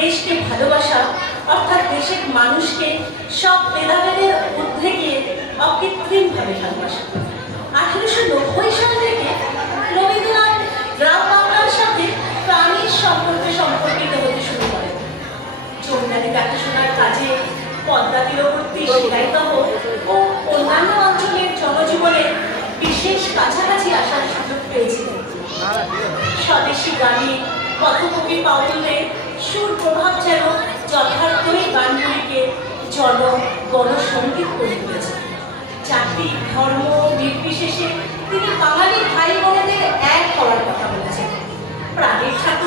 দেশকে ভালোবাসা অর্থাৎ দেশের মানুষকে সব ভেদাভেদের ঊর্ধ্বে গিয়ে অকৃত্রিমভাবে ভালোবাসা। 1890 সাল থেকে রবীন্দ্রনাথ গ্রাম বাংলার সাথে প্রাণীর সম্পর্কে সম্পর্কিত হতে শুরু করেন। জমিদারি দেখাশোনার কাজে পদ্মা তীরবর্তী শিলাইদহ ও অন্যান্য অঞ্চলের জনজীবনে বিশেষ কাছাকাছি আসার সুযোগ পেয়েছিলেন। স্বদেশী গানে পথকবি বাউলদের সুর প্রভাব যেন যথার্থই গানগুলিকে গণসঙ্গীত করে তুলেছে। জাতি ধর্ম নির্বিশেষে তিনি বাঙালি ভাই বোনেদের এক করার কথা বলেছেন। প্রাণের ঠাকুর